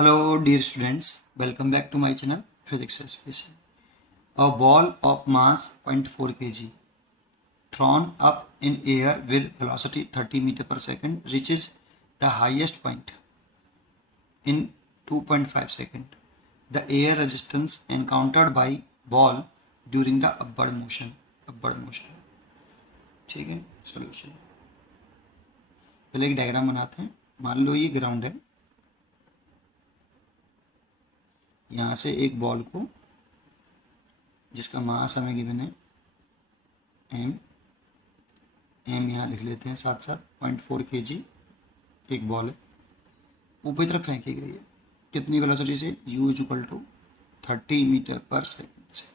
Hello dear students, welcome back to my channel Physics Education. A ball of mass 0.4 kg thrown up in air with velocity 30 meter per second reaches the highest point in 2.5 seconds. The air resistance encountered by ball during the upward motion. ठीक है, solution पहले एक diagram बनाते हैं. मान लो ये ground है, यहाँ से एक बॉल को जिसका मास हमें गिवन है एम यहाँ लिख लेते हैं साथ साथ 0.4 kg एक बॉल है, ऊपर तरफ फेंकी गई है. कितनी वेलोसिटी से? u is equal to 30 metre per second से.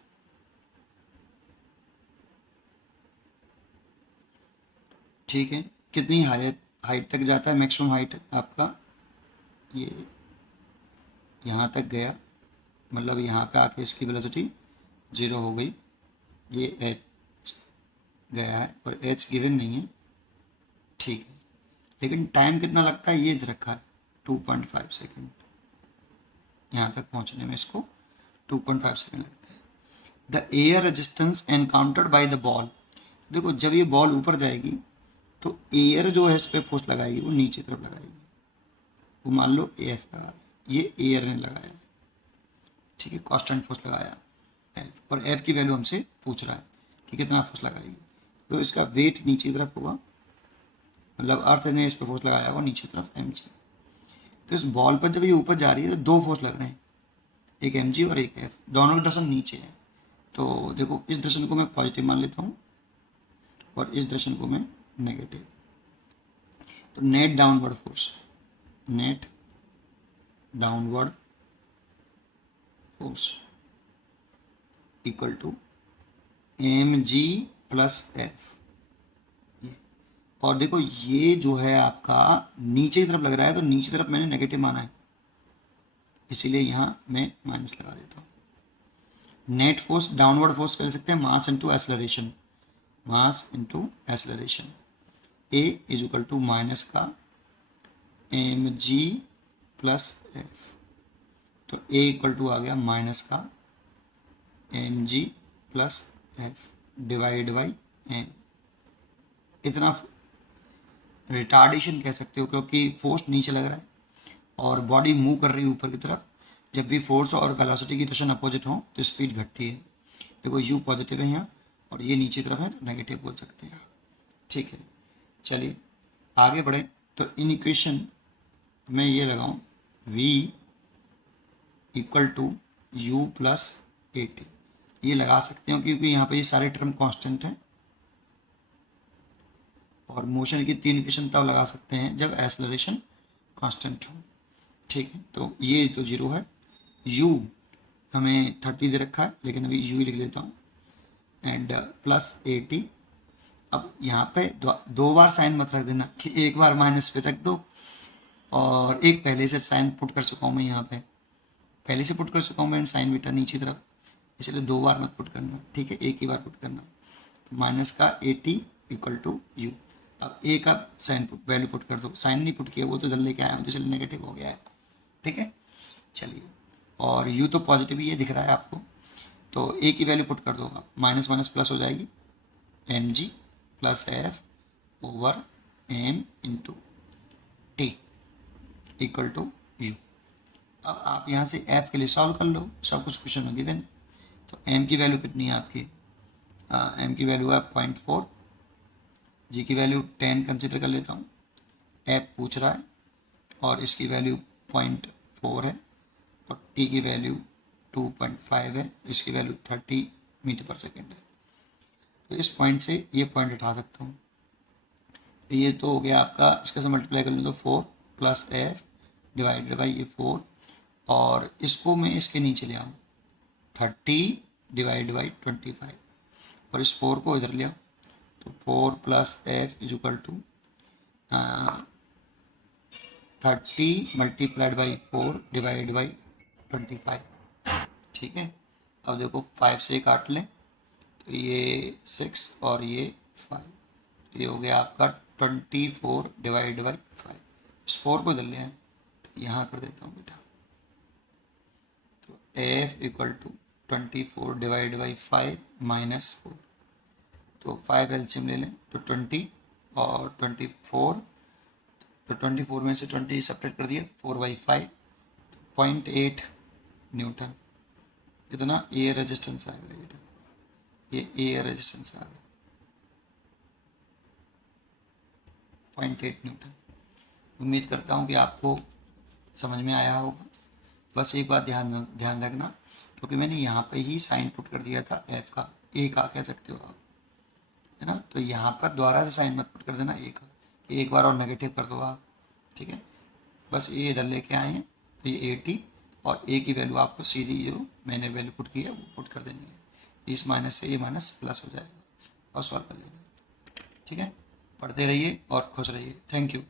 ठीक है, कितनी हाइट तक जाता है? मैक्सिमम हाइट आपका ये यहाँ तक गया, मतलब यहाँ पे आके इसकी वेलोसिटी 0 हो गई. ये h गया है और h गिवन नहीं है. ठीक है, लेकिन टाइम कितना लगता है ये दे रखा है 2.5 सेकेंड. यहाँ तक पहुँचने में इसको 2.5 सेकेंड लगता है. The air resistance encountered by the ball. देखो जब ये बॉल ऊपर जाएगी तो एयर जो है इस पर फोर्स लगाएगी वो नीचे तरफ लगाएगी. वो मान लो एफ लगा, ये एयर ने लगाया है. ठीक है, कांस्टेंट फोर्स लगाया एफ, और एफ की वैल्यू हमसे पूछ रहा है कि कितना फोर्स लगाएगी. तो इसका वेट नीचे तरफ होगा, मतलब अर्थ ने इस पर फोर्स लगाया होगा नीचे तरफ एम जी. तो इस बॉल पर जब ये ऊपर जा रही है तो दो फोर्स लग रहे हैं, एक एम जी और एक एफ. दोनों की डायरेक्शन नीचे है. तो देखो इस डायरेक्शन को मैं पॉजिटिव मान लेता हूँ और इस डायरेक्शन को मैं नेगेटिव. तो net downward force equal to M G plus F. और देखो ये जो है आपका नीचे की तरफ लग रहा है, तो नीचे तरफ मैंने नेगेटिव माना है, इसीलिए यहां मैं माइनस लगा देता हूँ. नेट फोर्स डाउनवर्ड फोर्स कह सकते हैं mass into acceleration. A is equal to minus का एम जी प्लस एफ. तो ए इक्वल टू आ गया माइनस का M G plus F divide by M. इतना रिटार्डेशन कह सकते हो क्योंकि फोर्स नीचे लग रहा है और बॉडी मूव कर रही है ऊपर की तरफ. जब भी फोर्स और वेलोसिटी की दिशा अपोजिट हो तो स्पीड घटती है. देखो u पॉजिटिव है यहाँ और ये नीचे तरफ है तो नेगेटिव बोल सकते हैं. ठीक है, चलिए आगे बढ़े. तो इन इक्वेशन में ये लगाऊं v equal to U plus A T. ये लगा सकते हो क्योंकि यहाँ पे ये सारे टर्म कांस्टेंट हैं, और मोशन की तीन इक्वेशन तब लगा सकते हैं जब एक्सेलरेशन कांस्टेंट हो. ठीक है, तो ये तो 0 है. u हमें 30 दे रखा है, लेकिन अभी u लिख लेता हूँ एंड प्लस ए टी. अब यहाँ पे दो बार साइन मत रख देना कि एक बार माइनस पे रख दो, और एक पहले से साइन पुट कर चुका हूँ मैं, यहाँ पे पहले से पुट कर चुका हूँ मैं साइन बीटा नीचे तरफ, इसलिए दो बार मत पुट करना. ठीक है, एक ही बार पुट करना. तो माइनस का A T equal to U. अब ए का साइन वैल्यू पुट कर दो. साइन नहीं पुट किया, वो तो जल्द लेके आया हूँ तो इसलिए नेगेटिव हो गया है. ठीक है, चलिए. और यू तो पॉजिटिव ही ये दिख रहा है आपको, तो ए की वैल्यू पुट कर दो. माइनस माइनस प्लस हो जाएगी, M G plus F over M into T equal to U. अब आप यहाँ से एफ के लिए सॉल्व कर लो, सब कुछ क्वेश्चन में गिवन है. तो एम की वैल्यू कितनी है आपकी? एम की वैल्यू है 0.4, जी की वैल्यू 10 कंसिडर कर लेता हूँ. एफ पूछ रहा है और इसकी वैल्यू 0.4 है, और टी की वैल्यू 2.5 है, इसकी वैल्यू 30 मीटर पर सेकेंड है. तो इस पॉइंट से ये पॉइंट उठा सकता हूँ. तो ये तो हो गया आपका, इसका से मल्टीप्लाई कर लूँ तो 4 प्लस एफ डिवाइडेड बाई ये 4, और इसको मैं इसके नीचे ले आऊँ 30 डिवाइड बाई 25, और इस 4 को इधर ले आऊँ तो 4 plus F is equal to 30 multiplied by 4 divide by 25. ठीक है, अब देखो 5 से काट लें तो ये 6 और ये 5, ये हो गया आपका 24 डिवाइड बाई 5. इस 4 को इधर ले आए तो यहाँ कर देता हूँ बेटा. F equal to 24 divide by 5 minus 4, तो 5 एलसीएम ले लें तो 20 और 24, तो 24 में से 20 सब्ट्रैक्ट कर दिया 4/5, 0.8 न्यूटन। इतना एयर रेजिस्टेंस आएगा, ये एयर रेजिस्टेंस आ गया 0.8 न्यूटन। उम्मीद करता हूँ कि आपको समझ में आया होगा। बस एक बात ध्यान रखना, क्योंकि मैंने यहाँ पे ही साइन पुट कर दिया था एफ का, ए का कह सकते हो आप, है ना। तो यहाँ पर दोबारा से साइन मत पुट कर देना ए का, एक बार और नेगेटिव कर दो आप, ठीक है। बस ए इधर लेके आए हैं तो ये 80 और ए की वैल्यू आपको सीधी जो मैंने वैल्यू पुट की है वो पुट कर देनी है। इस माइनस से ए माइनस प्लस हो जाएगा और सॉल्व कर लेना, ठीक है। पढ़ते रहिए और खुश रहिए। Thank you.